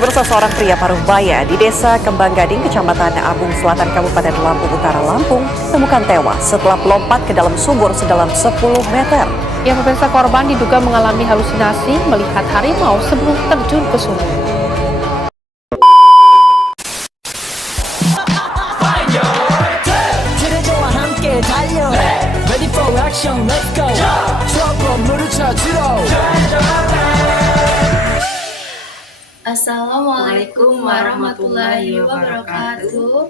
Pemirsa, seorang pria paruh baya di Desa Kembang Gading, Kecamatan Apung Selatan, Kabupaten Lampung Utara, Lampung, ditemukan tewas setelah melompat ke dalam sumur sedalam 10 meter. Ya, pemirsa, korban diduga mengalami halusinasi melihat harimau sebelum terjun ke sumur. Assalamualaikum warahmatullahi wabarakatuh.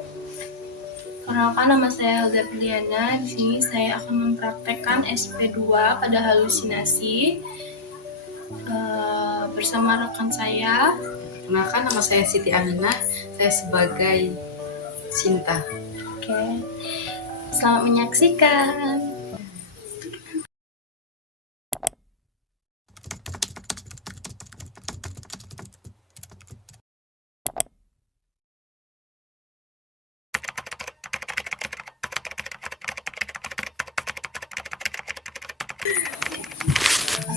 Perkenalkan, nama saya Helda Briliana. Di sini saya akan mempraktekkan SP2 pada halusinasi bersama rekan saya. Perkenalkan, nama saya Siti Aminah. Saya sebagai Sinta. Oke, selamat menyaksikan.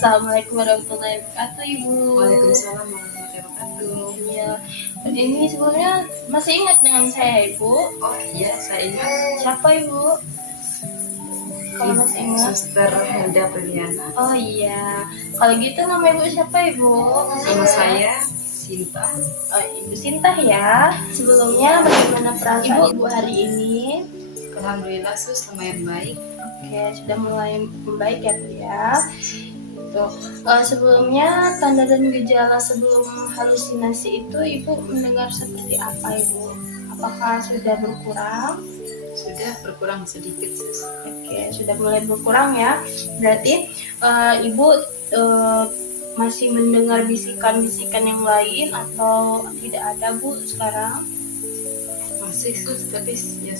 Assalamualaikum warahmatullahi wabarakatuh, Ibu. Waalaikumsalam warahmatullahi wabarakatuh. Ya, ini sebelumnya masih ingat dengan saya, Ibu? Oh iya, saya ingat. Siapa, Ibu? Kalau masih ingat. Suster Helda Briliana. Oh iya. Kalau gitu nama Ibu siapa, Ibu? Nama saya Sinta. Oh, Ibu Sinta ya. Sebelumnya bagaimana perasaan Ibu hari ini? Alhamdulillah, sus, lumayan baik. Oke, sudah mulai membaik ya, Bu ya. Tuh. Sebelumnya tanda dan gejala sebelum halusinasi itu Ibu mendengar seperti apa, Ibu? Apakah sudah berkurang? Sudah berkurang sedikit, sus. Oke, sudah mulai berkurang ya. Berarti Ibu masih mendengar bisikan-bisikan yang lain atau tidak ada, Bu, sekarang? Masih, sus, tapi ya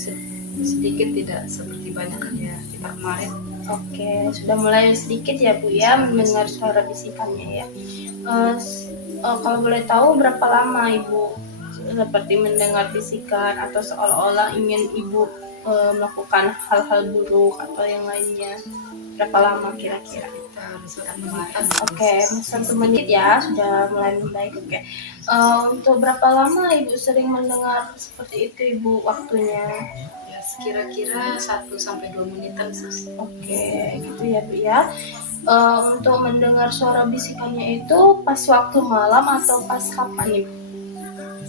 sedikit, tidak seperti banyak ya kita kemarin. Oke, sudah mulai sedikit ya, Bu ya, mendengar suara bisikannya ya. Kalau boleh tahu berapa lama Ibu seperti mendengar bisikan atau seolah-olah ingin Ibu melakukan hal-hal buruk atau yang lainnya? Berapa lama kira-kira? Oke, 1 menit ya, sudah mulai membaik. Oke, untuk berapa lama Ibu sering mendengar seperti itu, Ibu, waktunya? Kira-kira 1-2 menitan, sus. Oke, gitu ya, Bu ya. Untuk mendengar suara bisikannya itu pas waktu malam atau pas kapan, Ibu?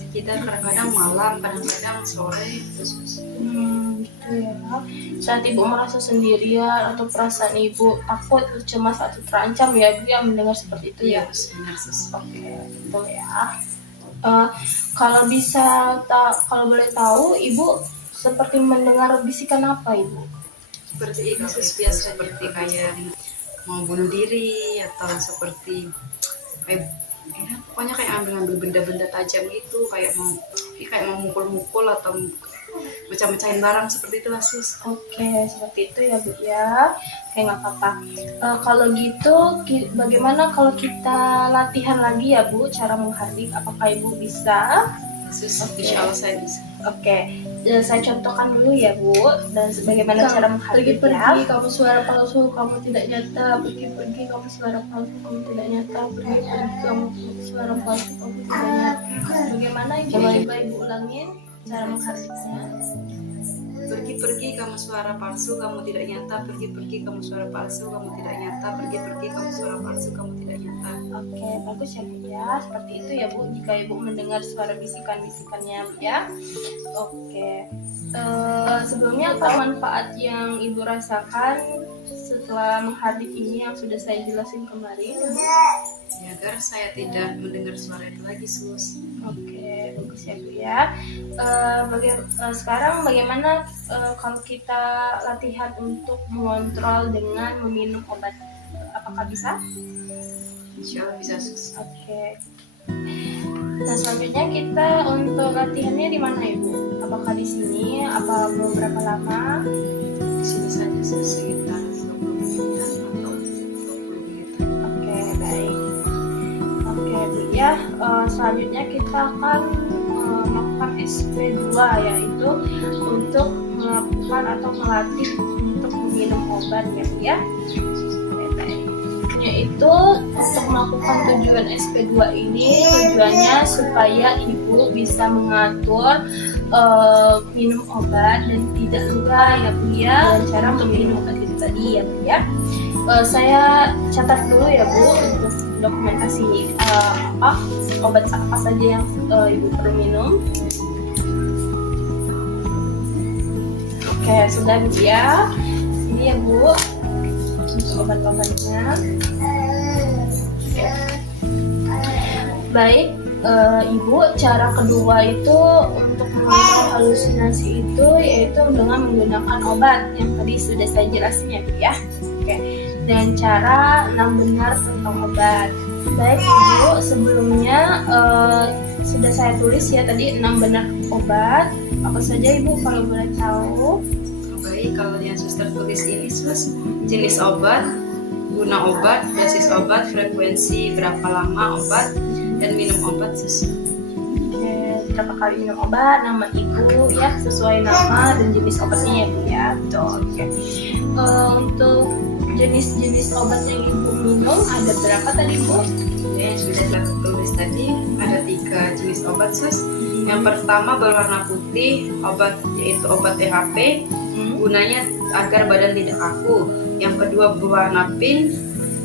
Sekitar kadang-kadang malam, kadang-kadang sore, sus. Gitu ya. Saat Ibu merasa sendirian atau perasaan Ibu takut, cemas atau terancam ya, Bu, yang mendengar seperti itu ya? Iya, benar, sus. Oke, betul ya. Kalau boleh tahu, Ibu seperti mendengar bisikan apa, Ibu? Seperti itu, sus, biasa seperti kayak mau bunuh diri atau seperti pokoknya kayak ambil benda-benda tajam itu, kayak mau mukul-mukul atau mecah-mecahin barang, seperti itu lah, sus. Oke, seperti itu ya, Bu ya. Oke, nggak apa-apa. Kalau gitu, bagaimana kalau kita latihan lagi ya, Bu, cara menghardik? Apakah Ibu bisa? Sus, insya Allah saya bisa. Oke, saya contohkan dulu ya, Bu, dan bagaimana cara menghardik ya. Pergi-pergi kamu suara palsu, kamu tidak nyata. Pergi-pergi kamu suara palsu, kamu tidak nyata. Pergi-pergi kamu suara palsu, kamu tidak nyata. Bagaimana coba Ibu ulangin cara menghardiknya? Pergi-pergi kamu suara palsu, kamu tidak nyata. Pergi-pergi kamu suara palsu, kamu tidak nyata. Pergi-pergi kamu suara palsu, kamu tidak nyata. Oke, bagus ya, Bu ya. Seperti itu ya, Bu, jika Ibu mendengar suara bisikan-bisikannya, Bu ya. Oke. Sebelumnya apa manfaat yang Ibu rasakan setelah menghardik ini yang sudah saya jelasin kemarin? Ya, agar saya tidak mendengar suara itu lagi, sus. Oke, bagus ya, Bu ya. Sekarang bagaimana kalau kita latihan untuk mengontrol dengan meminum obat? Apakah bisa? Insya Allah bisa, sus. Oke. Nah, selanjutnya kita untuk latihannya di mana, Ibu? Apakah di sini? Apa beberapa lama? Di sini saja, sus, sekitar 20 menit atau 20 menit. Oke, baik. Oke, Bu ya. Selanjutnya kita akan melakukan SP2, yaitu untuk melakukan atau melatih untuk meminum obat ya, Bu ya. Oke, baik. Punya itu untuk melakukan tujuan SP2 ini tujuannya supaya ibu bisa mengatur minum obat dan tidak lupa ya Bu ya, dan cara meminum obat itu tadi ya Bu ya. Saya catat dulu ya Bu untuk dokumentasi obat apa saja yang ibu perlu minum. Oke, sudah Bu ya. Ini ya Bu untuk obat-obatnya. Oke. Baik, Ibu, cara kedua itu untuk mengontrol halusinasi itu yaitu dengan menggunakan obat yang tadi sudah saya jelasin ya Bu ya. Oke. Dan cara 6 benar tentang obat. Baik Ibu, sebelumnya sudah saya tulis ya tadi 6 benar obat. Apa saja Ibu kalau boleh tahu? Baik, kalau yang suster tulis ini sus, jenis obat, guna obat, dosis obat, frekuensi berapa lama obat, dan minum obat sus. Oke, berapa kali minum obat, nama ibu ya sesuai nama dan jenis obatnya ya Bu ya. Betul. Oke. Untuk jenis-jenis obat yang ibu minum ada berapa tadi Bu? Yang sudah saya tulis tadi ada 3 jenis obat sus. Yang pertama berwarna putih, obat yaitu obat THP, gunanya agar badan tidak kaku. Yang kedua berwarna pink,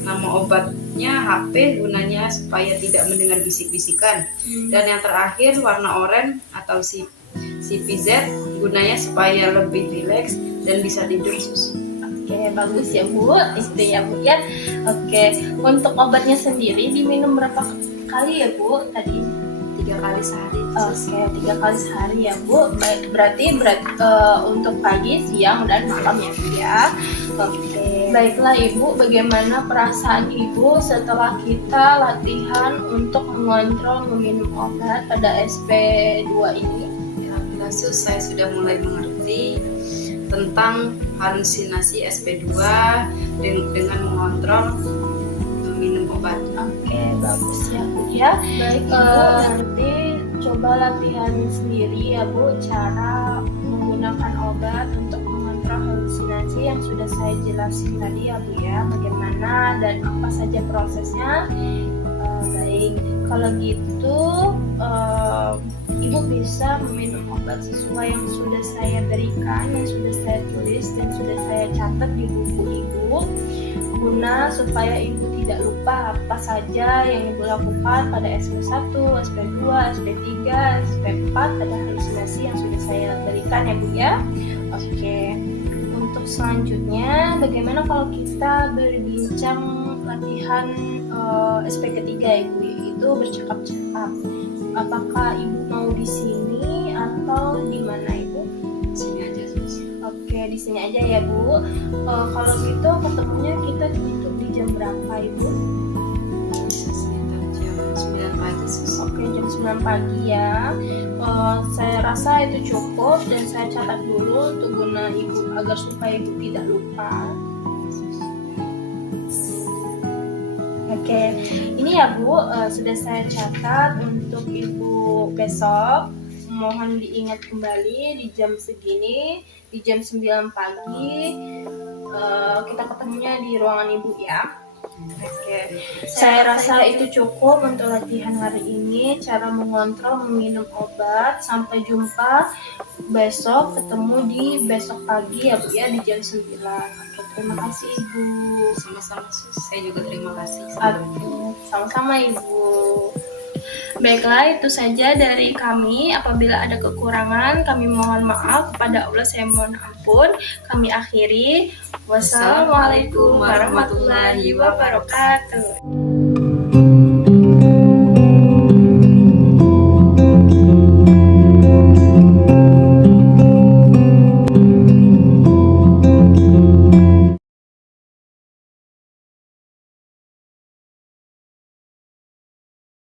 nama obatnya HP, gunanya supaya tidak mendengar bisik-bisikan. Dan yang terakhir warna oranye atau CPZ, gunanya supaya lebih rileks dan bisa tidur sus. Oke, bagus ya Bu. Itu ya Bu ya. Oke, untuk obatnya sendiri diminum berapa kali ya Bu tadi? 3 kali sehari. Oke, 3 kali sehari ya Bu. Baik, berarti untuk pagi, siang, dan malam ya Bu ya. Oke. Baiklah Ibu, bagaimana perasaan Ibu setelah kita latihan untuk mengontrol meminum obat pada SP2 ini? Alhamdulillah sus, saya sudah mulai mengerti tentang halusinasi SP2 dengan mengontrol minum obat. Oke, bagus ya Bu ya. Baik Ibu, nanti coba latihan sendiri ya Bu cara menggunakan obat untuk mengontrol halusinasi yang sudah saya jelasin tadi ya Bu ya, bagaimana dan apa saja prosesnya. Baik, kalau gitu Ibu bisa meminum obat sesuai yang sudah saya berikan, yang sudah saya tulis dan sudah saya catat di buku Ibu, guna supaya Ibu tidak lupa apa saja yang Ibu lakukan pada SP1, SP2, SP3, SP4 pada halusinasi yang sudah saya berikan ya Bu ya. Oke, untuk selanjutnya bagaimana kalau kita berbincang latihan SP ketiga Ibu, yaitu bercakap-cakap. Apakah Ibu mau di sini atau di mana Ibu? Sini aja sus. Oke, di sini aja ya Bu. Kalau gitu ketemunya kita untuk di jam berapa Ibu? Sekitar jam 9 pagi sus. Oke, jam 9 pagi ya. Saya rasa itu cukup dan saya catat dulu untuk guna Ibu agar supaya Ibu tidak lupa. Oke, ini ya Bu, sudah saya catat untuk Ibu besok. Mohon diingat kembali di jam segini, di jam 9 pagi, kita ketemunya di ruangan Ibu ya. Oke, saya rasa itu cukup untuk latihan hari ini, cara mengontrol meminum obat. Sampai jumpa besok, ketemu di besok pagi ya Bu ya, di jam 9. Oke, terima kasih Ibu. Sama-sama sus, saya juga terima kasih. Oke, sama-sama Ibu. Baiklah, itu saja dari kami. Apabila ada kekurangan, kami mohon maaf. Kepada Allah saya mohon ampun. Kami akhiri. Wassalamualaikum warahmatullahi wabarakatuh.